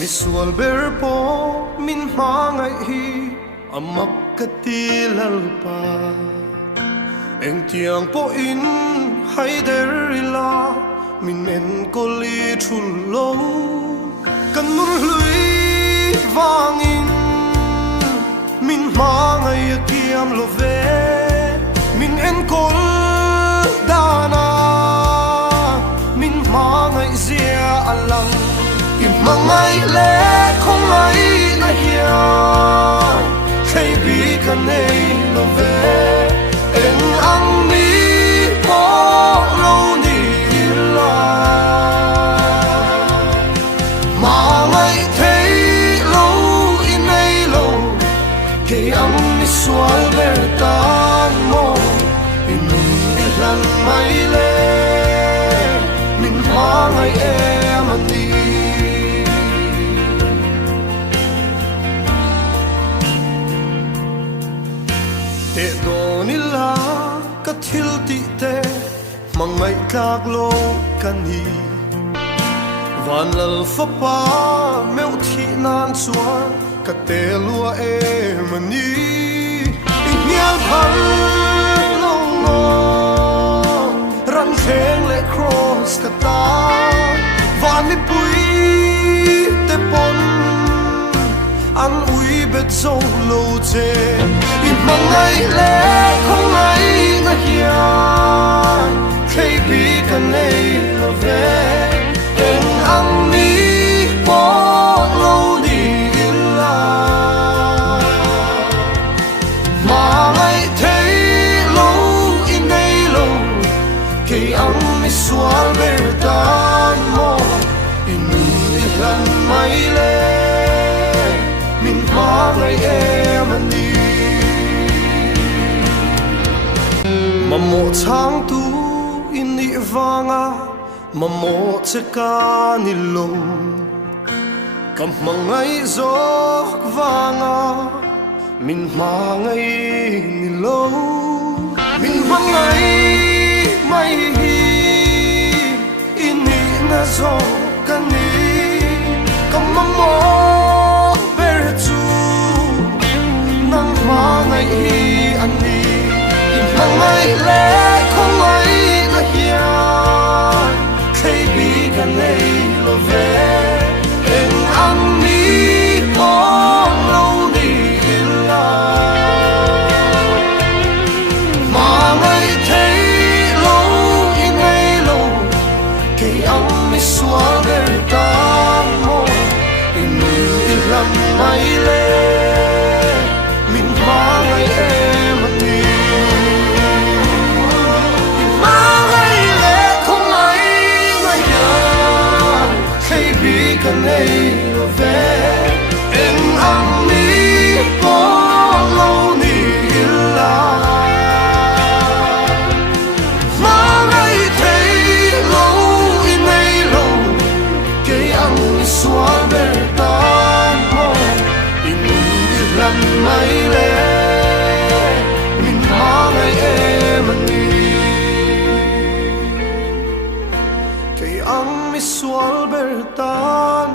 mi sual ber po min mangai hi amak katilal pa eng tiang po in hay derila min en koli thul lo kan nur lui vangin min mangai kiam lo ve min en kol dana min mangai zia alang im mangai le không ai na hian thấy bi kan nei lo ve en ang mi po lo ni la mangai thấy lo in nei lo ke ang mi sual ber tan mo in lan mai le min mangai em ani te donila ka thil ti te mangai tlak lo kani van lal fa pa meu thi nan chuan ka te lua em ani inyal phal lo mo ran kheng le cross ka ta van mi pui te pon an ui bet song lo che in mangai le không ai na hian thấy bi kan nei lo ve en ang mi po lo ni la mangai thấy lo in nei lo ke ang mi sual ber tan mo in lan mai le min mangai em ani mamo chang tu in ni vanga mamo cheka ni lo kam mangai zok vanga min mangai ni lo min mangai mai hi in ni na zo kan ni kam mamo ber chu nang mangai hi ani mangai le không ai na hian thấy bi kan nei lo ve en ang mi po lo ni la mangai thấy lo in nei lo ke ang mi sual ber tan mo in lam mai le min mangai em ani kan nei lo ve en ang mi po lo ni la mangai thấy lo in nei lo ke ang sual ber tan mo in lan mai le min mangai em ani ke ang mi sual ber tan